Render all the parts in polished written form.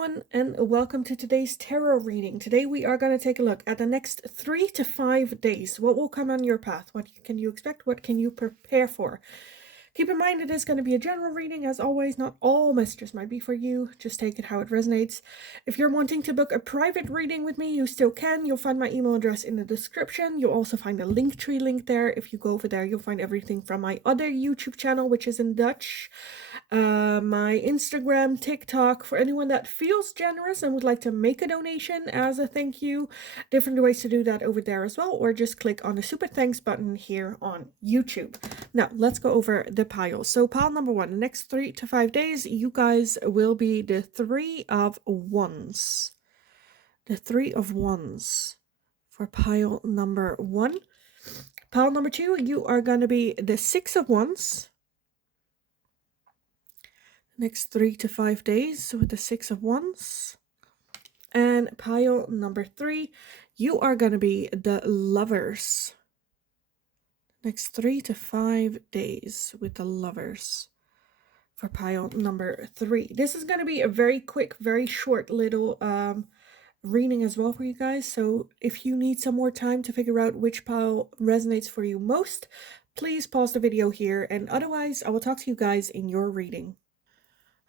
everyone, and welcome to today's tarot reading. Today we are going to take a look at the next 3 to 5 days. What will come on your path? What can you expect? What can you prepare for? Keep in mind it is going to be a general reading. As always, not all messages might be for you. Just take it how it resonates. If you're wanting to book a private reading with me, you still can. You'll find my email address in the description. You'll also find a Linktree link there. If you go over there, you'll find everything from my other YouTube channel, which is in Dutch, my Instagram, TikTok, for anyone that feels generous and would like to make a donation as a thank you. Different ways to do that over there as well, or just click on the super thanks button here on YouTube. Now, let's go over the piles. So pile number 1, the next 3 to 5 days, you guys will be the 3 of Wands. The 3 of Wands for pile number 1. Pile number 2, you are going to be the 6 of Wands. Next 3 to 5 days with the 6 of Wands. And pile number 3, you are going to be the Lovers. Next 3 to 5 days with the Lovers for pile number 3. This is going to be a very quick, very short little reading as well for you guys. So if you need some more time to figure out which pile resonates for you most, please pause the video here. And otherwise, I will talk to you guys in your reading.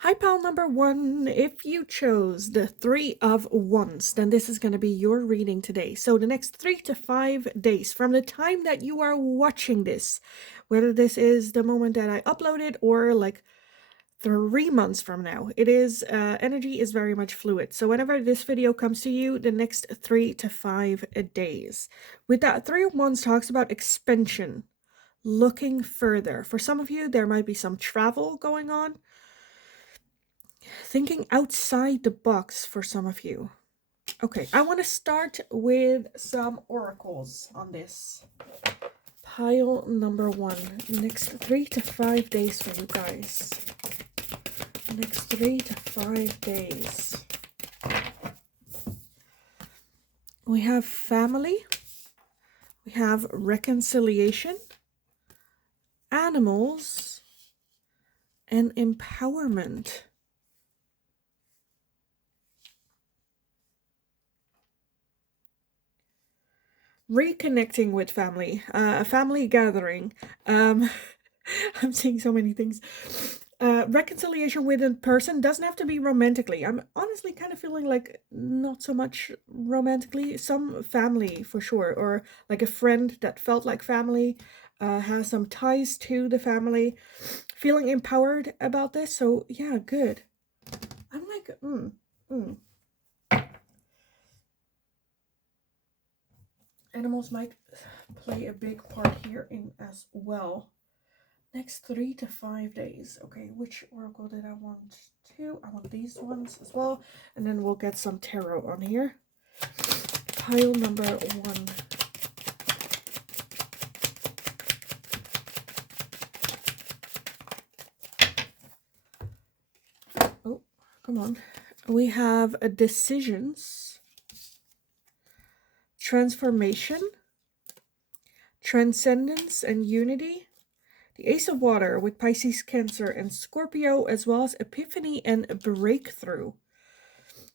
Hi, pile number 1. If you chose the 3 of Wands, then this is going to be your reading today. So the next 3 to 5 days from the time that you are watching this, whether this is the moment that I upload it or like 3 months from now, it is energy is very much fluid. So whenever this video comes to you, the next 3 to 5 days. With that, 3 of Wands talks about expansion, looking further. For some of you, there might be some travel going on. Thinking outside the box for some of you. Okay, I want to start with some oracles on this. Pile number 1. Next 3 to 5 days for you guys. Next 3 to 5 days. We have family. We have reconciliation. Animals. And empowerment. Reconnecting with family, a family gathering. I'm seeing so many things. Reconciliation with a person doesn't have to be romantically. I'm honestly kind of feeling like not so much romantically. Some family for sure, or like a friend that felt like family, has some ties to the family. Feeling empowered about this. So yeah, good. I'm like, Animals might play a big part here in as well. Next 3 to 5 days. Okay, which oracle did I want to? I want these ones as well. And then we'll get some tarot on here. Pile number 1. Oh, come on. We have a decisions. Transformation, transcendence and unity, the Ace of Water with Pisces, Cancer, and Scorpio, as well as epiphany and breakthrough.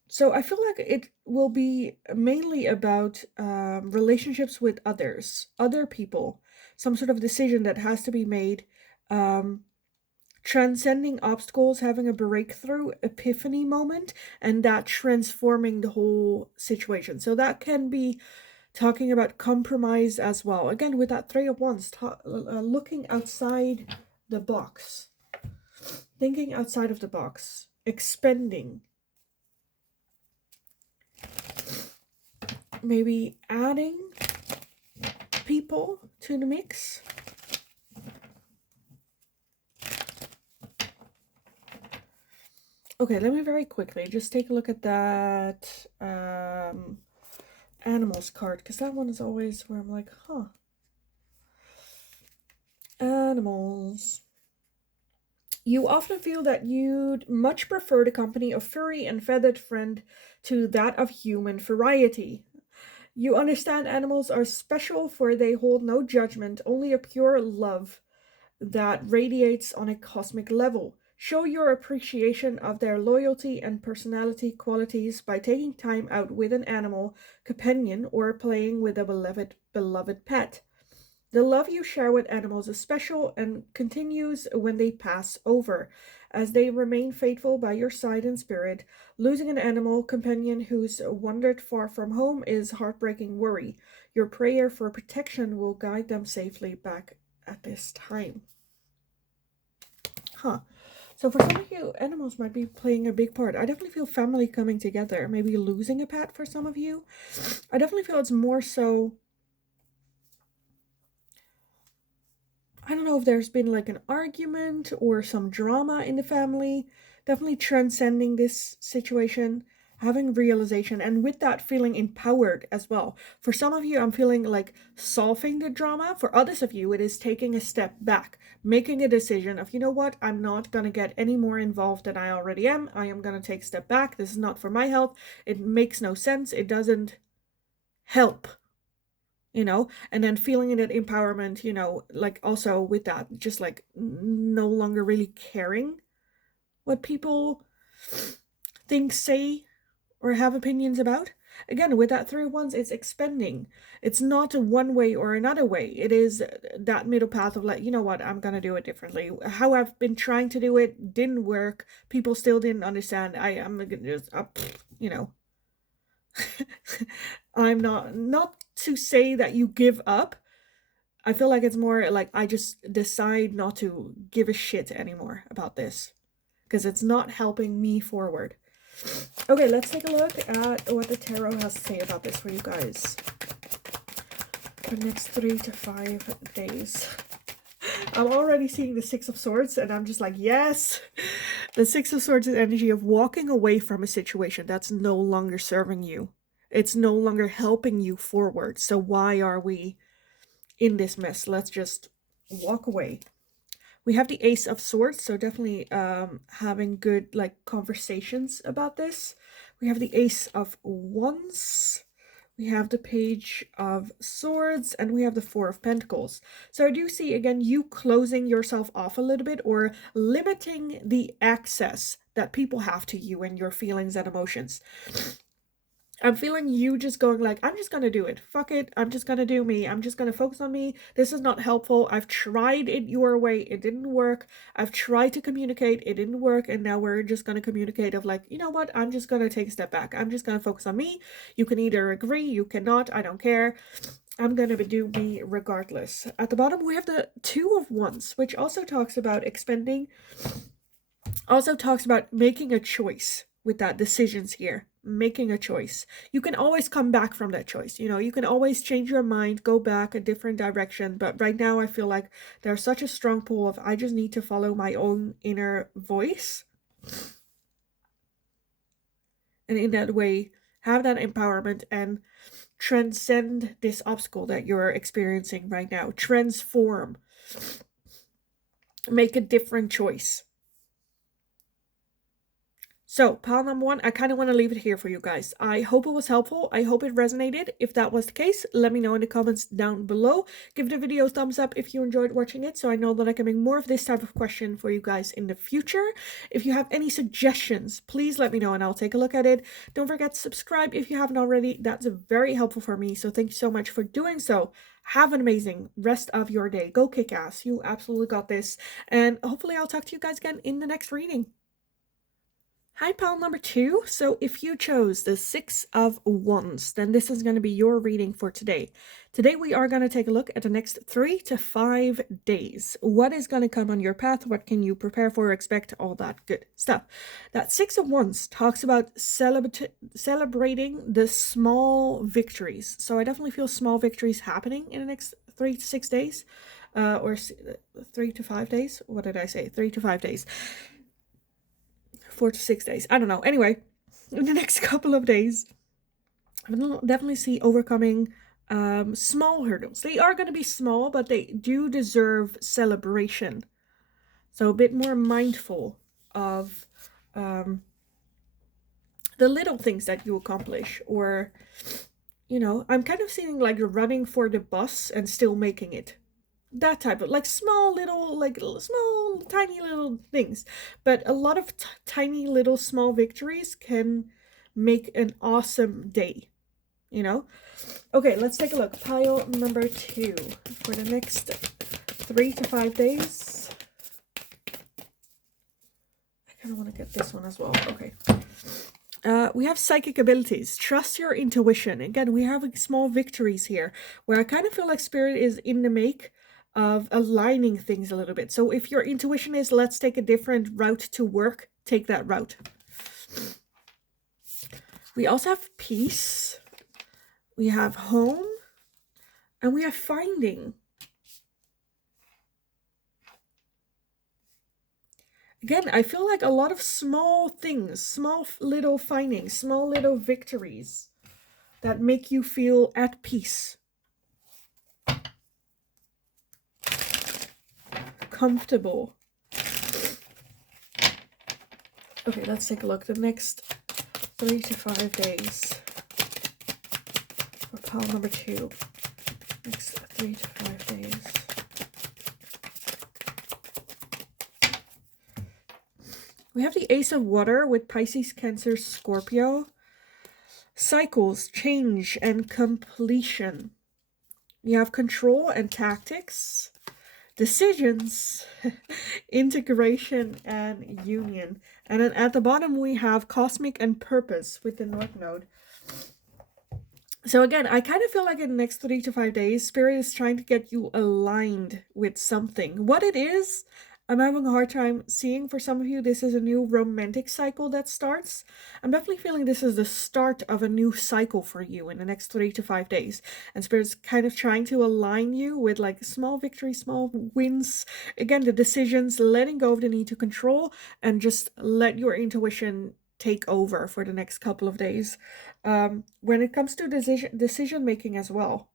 So I feel like it will be mainly about relationships with others, other people, some sort of decision that has to be made, transcending obstacles, having a breakthrough, epiphany moment, and that transforming the whole situation. So that can be talking about compromise as well. Again, with that 3 of Wands, looking outside the box. Thinking outside of the box. Expanding. Maybe adding people to the mix. Okay, let me very quickly just take a look at that animals card, because that one is always where I'm like, huh. Animals. You often feel that you'd much prefer the company of furry and feathered friend to that of human variety. You understand animals are special, for they hold no judgment, only a pure love that radiates on a cosmic level. Show your appreciation of their loyalty and personality qualities by taking time out with an animal companion or playing with a beloved pet. The love you share with animals is special and continues when they pass over, as they remain faithful by your side in spirit. Losing an animal companion who's wandered far from home is heartbreaking worry. Your prayer for protection will guide them safely back at this time. Huh. So for some of you, animals might be playing a big part. I definitely feel family coming together, maybe losing a pet for some of you. I definitely feel it's more so, I don't know if there's been like an argument or some drama in the family. Definitely transcending this situation, having realization, and with that feeling empowered as well. For some of you, I'm feeling like solving the drama. For others of you, it is taking a step back, making a decision of, you know what, I'm not going to get any more involved than I already am. I am going to take a step back. This is not for my health. It makes no sense. It doesn't help, and then feeling that empowerment, like also with that, just like no longer really caring what people think, say, or have opinions about. Again, with that 3 of Wands, it's expanding. It's not a one way or another way. It is that middle path of like, you know what, I'm gonna do it differently. How I've been trying to do it didn't work. People still didn't understand. I'm gonna just, I'm not to say that you give up. I feel like it's more like I just decide not to give a shit anymore about this because it's not helping me forward. Okay, let's take a look at what the tarot has to say about this for you guys. The next 3 to 5 days. I'm already seeing the 6 of Swords and I'm just like, yes! The 6 of Swords is energy of walking away from a situation that's no longer serving you. It's no longer helping you forward. So why are we in this mess? Let's just walk away. We have the Ace of Swords, so definitely having good like conversations about this. We have the Ace of Wands, we have the Page of Swords, and we have the Four of Pentacles. So I do see again you closing yourself off a little bit or limiting the access that people have to you and your feelings and emotions. I'm feeling you just going like, I'm just gonna do it. Fuck it. I'm just gonna do me. I'm just gonna focus on me. This is not helpful. I've tried it your way. It didn't work. I've tried to communicate. It didn't work. And now we're just gonna communicate of like, you know what? I'm just gonna take a step back. I'm just gonna focus on me. You can either agree, you cannot. I don't care. I'm gonna do me regardless. At the bottom, we have the Two of Wands, which also talks about expending. Also talks about making a choice with that decisions here. Making a choice. You can always come back from that choice. You can always change your mind, go back a different direction. But right now I feel like there's such a strong pull of I just need to follow my own inner voice. And in that way, have that empowerment and transcend this obstacle that you're experiencing right now. Transform. Make a different choice. So, pile number 1, I kind of want to leave it here for you guys. I hope it was helpful. I hope it resonated. If that was the case, let me know in the comments down below. Give the video a thumbs up if you enjoyed watching it, so I know that I can make more of this type of question for you guys in the future. If you have any suggestions, please let me know and I'll take a look at it. Don't forget to subscribe if you haven't already. That's very helpful for me, so thank you so much for doing so. Have an amazing rest of your day. Go kick ass. You absolutely got this. And hopefully I'll talk to you guys again in the next reading. Hi, pile number 2. So if you chose the 6 of Wands, then this is going to be your reading for today. Today we are going to take a look at the next 3 to 5 days. What is going to come on your path? What can you prepare for, expect, all that good stuff. That 6 of Wands talks about celebrating the small victories. So I definitely feel small victories happening in the next 3 to 6 days. Or 3 to 5 days. What did I say? 3 to 5 days. 4 to 6 days. I don't know. Anyway, in the next couple of days, I will definitely see overcoming small hurdles. They are going to be small, but they do deserve celebration. So a bit more mindful of the little things that you accomplish. Or, I'm kind of seeing like running for the bus and still making it. that type of like small little, like small tiny little things, but a lot of tiny little small victories can make an awesome day, you know. Okay, let's take a look. Pile number 2 for the next 3 to 5 days. I kind of want to get this one as well. Okay. We have psychic abilities. Trust your intuition. Again, we have small victories here where I kind of feel like Spirit is in the make of aligning things a little bit. So if your intuition is, let's take a different route to work, take that route. We also have peace. We have home. And we have finding. Again, I feel like a lot of small things, small little findings, small little victories that make you feel at peace, comfortable. Okay, let's take a look. The next 3 to 5 days for pile number 2. Next 3 to 5 days. We have the Ace of Water with Pisces, Cancer, Scorpio. Cycles, change, and completion. We have control and tactics. Decisions, integration, and union. And then at the bottom we have cosmic and purpose with the North Node. So again, I kind of feel like in the next 3 to 5 days, Spirit is trying to get you aligned with something. What it is, I'm having a hard time seeing. For some of you, this is a new romantic cycle that starts. I'm definitely feeling this is the start of a new cycle for you in the next 3 to 5 days. And Spirit's kind of trying to align you with like small victories, small wins. Again, the decisions, letting go of the need to control, and just let your intuition take over for the next couple of days. When it comes to decision making as well.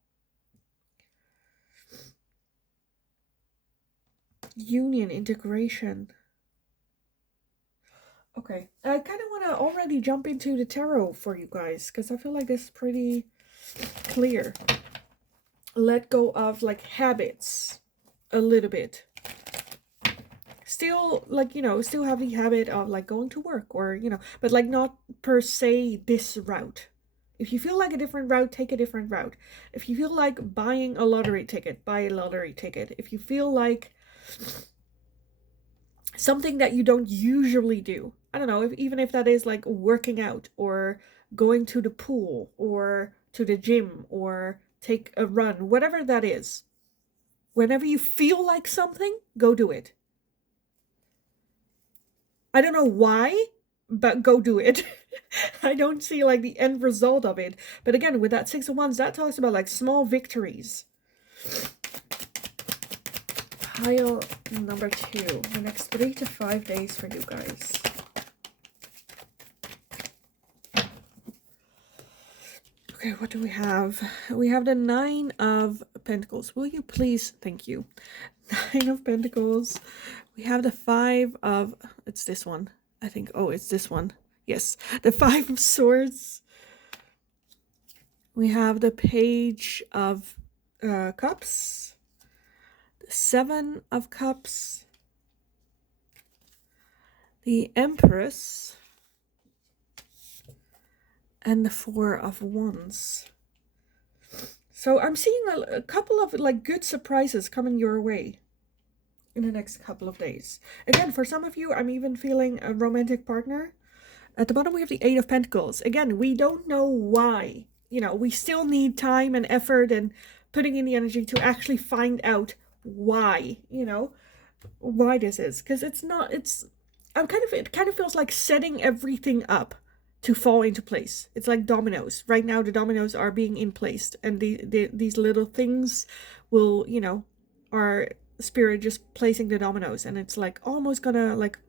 Union, integration. Okay, I kind of want to already jump into the tarot for you guys because I feel like it's pretty clear. Let go of like habits a little bit. Still, like, you know, still have the habit of like going to work or, you know, but like not per se this route. If you feel like a different route, take a different route. If you feel like buying a lottery ticket, buy a lottery ticket. If you feel like something that you don't usually do, I don't know, even if that is like working out or going to the pool or to the gym or take a run, whatever that is. Whenever you feel like something, go do it. I don't know why, but go do it. I don't see like the end result of it. But again, with that 6 of Wands, that talks about like small victories. Pile number 2, the next 3 to 5 days for you guys. Okay, what do we have? We have the 9 of Pentacles. Will you please? Thank you. 9 of Pentacles. We have the 5 of, it's this one. I think, oh, it's this one. Yes, the 5 of Swords. We have the Page of Cups. The 7 of Cups. The Empress. And the 4 of Wands. So I'm seeing a couple of like good surprises coming your way in the next couple of days. Again, for some of you, I'm even feeling a romantic partner. At the bottom, we have the 8 of Pentacles. Again, we don't know why. You know, we still need time and effort and putting in the energy to actually find out why, you know, why this is. Because it's not, it's, it kind of feels like setting everything up to fall into place. It's like dominoes. Right now, the dominoes are being in place. And these little things will, you know, are Spirit just placing the dominoes. And it's like almost gonna like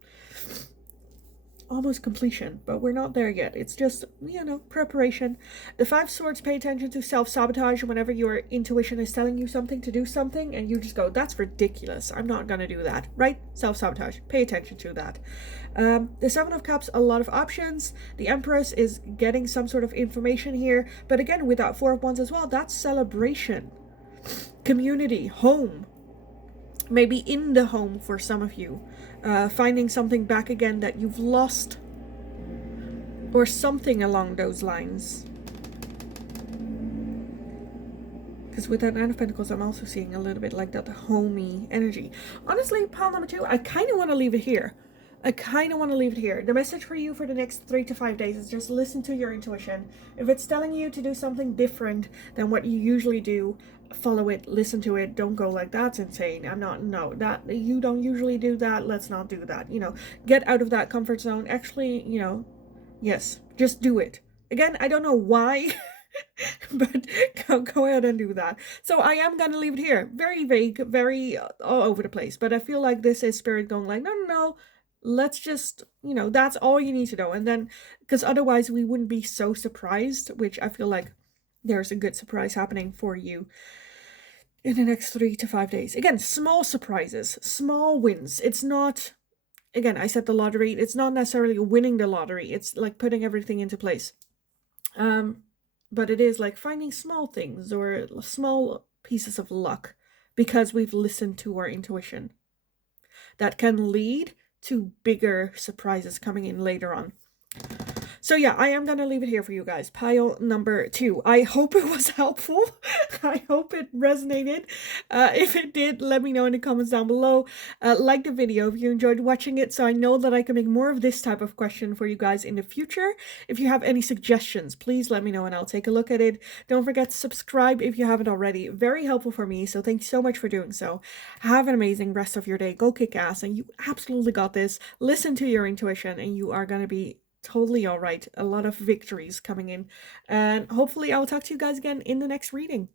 almost completion, but we're not there yet. It's just, you know, preparation. The 5 Swords, pay attention to self-sabotage whenever your intuition is telling you something to do something and you just go, that's ridiculous, I'm not gonna do that, right? Self-sabotage, pay attention to that. The 7 of Cups, a lot of options. The Empress is getting some sort of information here, but again, with that 4 of Wands as well, that's celebration, community, home. maybe in the home for some of you, finding something back again that you've lost, or something along those lines. Because with that Nine of Pentacles, I'm also seeing a little bit like that homey energy. Honestly, pile number 2, I kind of want to leave it here. The message for you for the next 3 to 5 days is just listen to your intuition. If it's telling you to do something different than what you usually do, follow it, listen to it. Don't go like, that's insane. That you don't usually do that. Let's not do that. Get out of that comfort zone. Actually, yes, just do it. Again, I don't know why, but go ahead and do that. So I am going to leave it here. Very vague, very all over the place. But I feel like this is Spirit going like, no. Let's just, that's all you need to know. And then, because otherwise we wouldn't be so surprised, which I feel like there's a good surprise happening for you in the next 3 to 5 days. Again, small surprises, small wins. It's not, again, I said the lottery. It's not necessarily winning the lottery. It's like putting everything into place. But it is like finding small things or small pieces of luck because we've listened to our intuition. That can lead to bigger surprises coming in later on. So yeah, I am going to leave it here for you guys. Pile number 2. I hope it was helpful. I hope it resonated. If it did, let me know in the comments down below. Like the video if you enjoyed watching it, so I know that I can make more of this type of question for you guys in the future. If you have any suggestions, please let me know and I'll take a look at it. Don't forget to subscribe if you haven't already. Very helpful for me, so thank you so much for doing so. Have an amazing rest of your day. Go kick ass, and you absolutely got this. Listen to your intuition, and you are going to be totally all right. A lot of victories coming in, and hopefully I'll talk to you guys again in the next reading.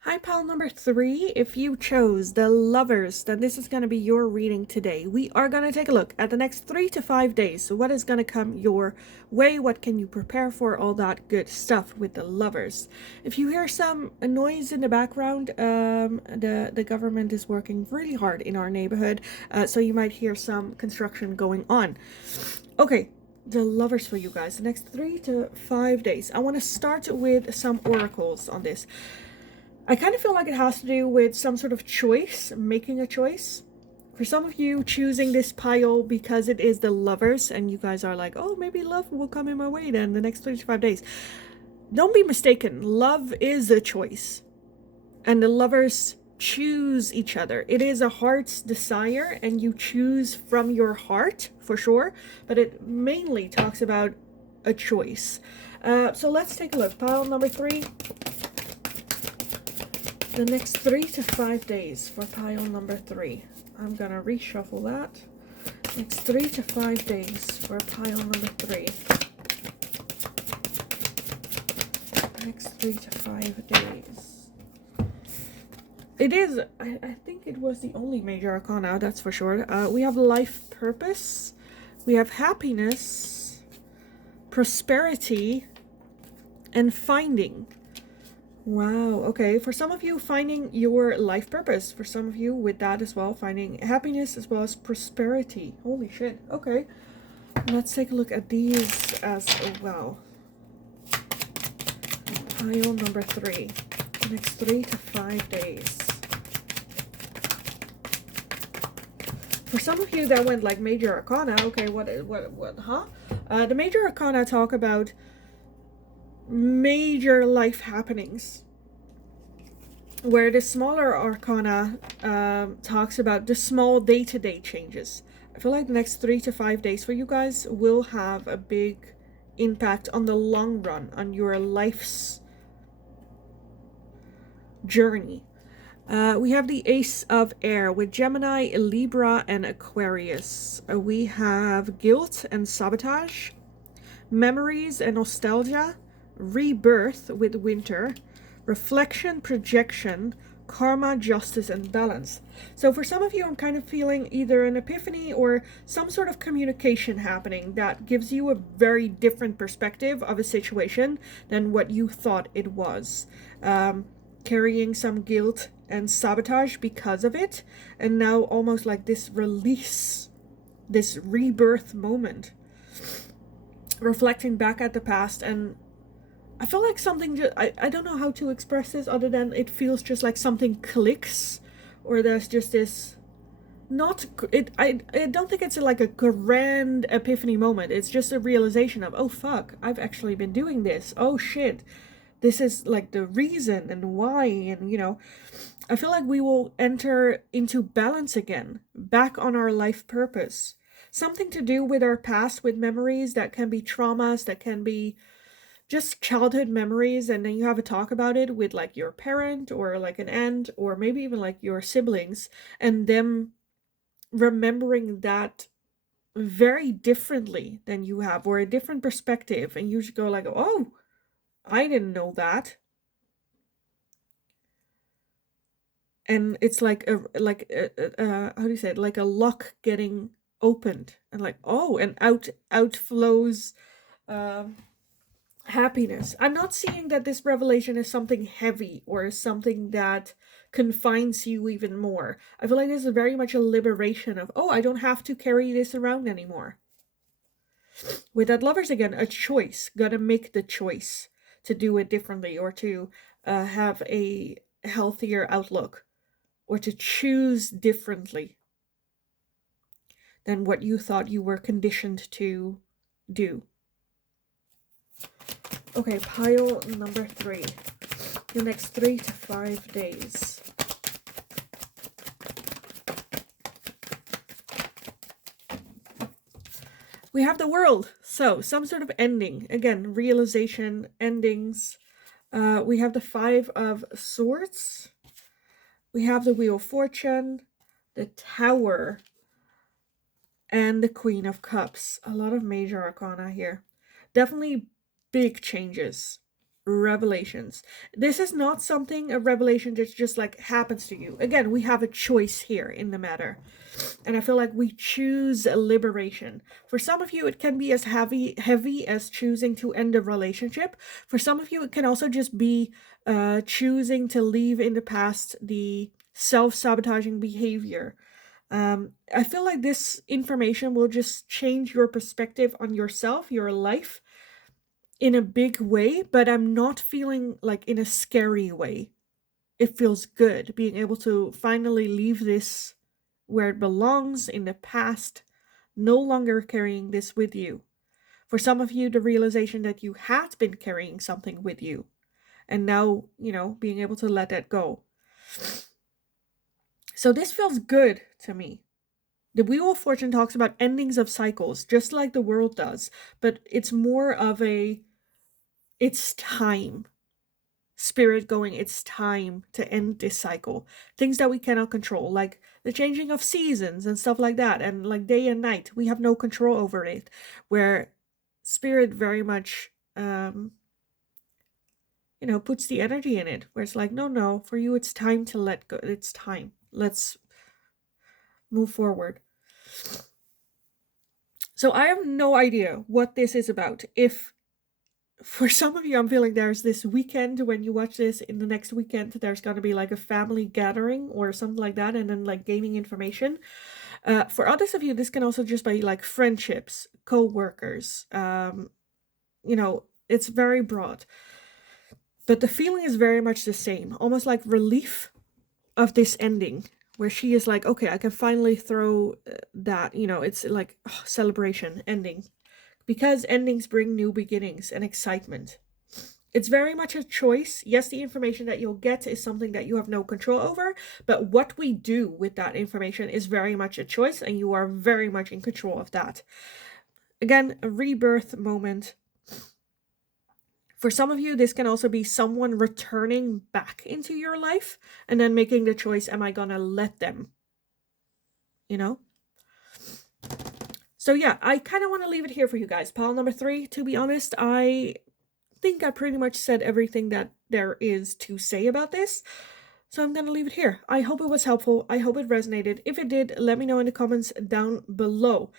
Hi, pile number 3. If you chose the Lovers, then this is going to be your reading today. We are going to take a look at the next 3 to 5 days. So what is going to come your way? What can you prepare for? All that good stuff with the Lovers. If you hear some noise in the background, the government is working really hard in our neighborhood, so you might hear some construction going on. Okay, the Lovers for you guys, the next 3 to 5 days. I want to start with some oracles on this. I kind of feel like it has to do with some sort of choice, making a choice. For some of you, choosing this pile because it is the Lovers, and you guys are like, oh, maybe love will come in my way then the next 3 to 5 days. Don't be mistaken. Love is a choice. And the Lovers choose each other. It is a heart's desire, and you choose from your heart for sure, but it mainly talks about a choice. So let's take a look. Pile number 3, the next 3 to 5 days for pile number 3. I'm gonna reshuffle that. Next 3 to 5 days for pile number 3. Next 3 to 5 days. It is, I think it was the only major arcana, that's for sure. We have life purpose, we have happiness, prosperity, and finding. Wow, okay. For some of you, finding your life purpose. For some of you, with that as well, finding happiness as well as prosperity. Holy shit, okay. Let's take a look at these as well. Pile number 3. The next 3 to 5 days. For some of you that went like major arcana, okay, what, huh? The major arcana talk about major life happenings, where the smaller arcana talks about the small day-to-day changes. I feel like the next 3 to 5 days for you guys will have a big impact on the long run, on your life's journey. We have the Ace of Air with Gemini, Libra, and Aquarius. We have guilt and sabotage, memories and nostalgia, rebirth with Winter, reflection, projection, karma, justice, and balance. So for some of you, I'm kind of feeling either an epiphany or some sort of communication happening that gives you a very different perspective of a situation than what you thought it was. Carrying some guilt and sabotage because of it, and now almost like this release, this rebirth moment, reflecting back at the past. And I feel like something just, I don't know how to express this other than it feels just like something clicks, or there's just this not it I don't think it's like a grand epiphany moment. It's just a realization of, oh fuck, I've actually been doing this. Oh shit, this is like the reason and why. And I feel like we will enter into balance again, back on our life purpose. Something to do with our past, with memories that can be traumas, that can be just childhood memories, and then you have a talk about it with like your parent or like an aunt or maybe even like your siblings, and them remembering that very differently than you have, or a different perspective, and you just go like, oh, I didn't know that. And it's like how do you say it, like a lock getting opened, and like, oh, and out flows happiness. I'm not seeing that this revelation is something heavy or something that confines you even more. I feel like this is very much a liberation of, oh, I don't have to carry this around anymore. With that lovers again, a choice. Gotta make the choice to do it differently, or to have a healthier outlook, or to choose differently than what you thought you were conditioned to do. Okay, pile number 3. The next 3 to 5 days. We have the World. So, some sort of ending. Again, realization, endings. We have the 5 of Swords. We have the Wheel of Fortune, the Tower, and the Queen of Cups. A lot of major arcana here. Definitely big changes. Revelations. This is not something, a revelation that just like happens to you. Again, we have a choice here in the matter. And I feel like we choose a liberation. For some of you, it can be as heavy as choosing to end a relationship. For some of you, it can also just be choosing to leave in the past the self-sabotaging behavior. I feel like this information will just change your perspective on yourself, your life, in a big way, but I'm not feeling like in a scary way. It feels good being able to finally leave this where it belongs, in the past, no longer carrying this with you. For some of you, the realization that you had been carrying something with you, and now, being able to let that go. So this feels good to me. The Wheel of Fortune talks about endings of cycles, just like the World does, but it's more of it's time. Spirit going, it's time to end this cycle. Things that we cannot control, like the changing of seasons and stuff like that, and like day and night, we have no control over it. Where Spirit very much, puts the energy in it, where it's like, no, for you, it's time to let go. It's time. Let's move forward. So I have no idea what this is about. If for some of you, I'm feeling there's this weekend, when you watch this, in the next weekend, there's going to be like a family gathering or something like that, and then like gaining information. For others of you, this can also just be like friendships, co-workers. It's very broad. But the feeling is very much the same, almost like relief of this ending, where she is like, okay, I can finally throw that, it's like celebration, ending. Because endings bring new beginnings and excitement. It's very much a choice. Yes, the information that you'll get is something that you have no control over, but what we do with that information is very much a choice, and you are very much in control of that. Again, a rebirth moment. For some of you, this can also be someone returning back into your life and then making the choice, am I gonna let them? So yeah, I kind of want to leave it here for you guys. Pile number 3, to be honest, I think I pretty much said everything that there is to say about this. So I'm going to leave it here. I hope it was helpful. I hope it resonated. If it did, let me know in the comments down below.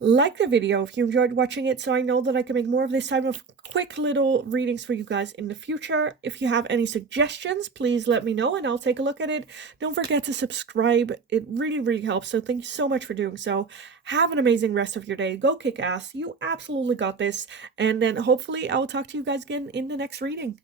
Like the video if you enjoyed watching it, so I know that I can make more of this type of quick little readings for you guys in the future. If you have any suggestions, please let me know and I'll take a look at it. Don't forget to subscribe. It really, really helps. So thank you so much for doing so. Have an amazing rest of your day. Go kick ass. You absolutely got this. And then hopefully I'll talk to you guys again in the next reading.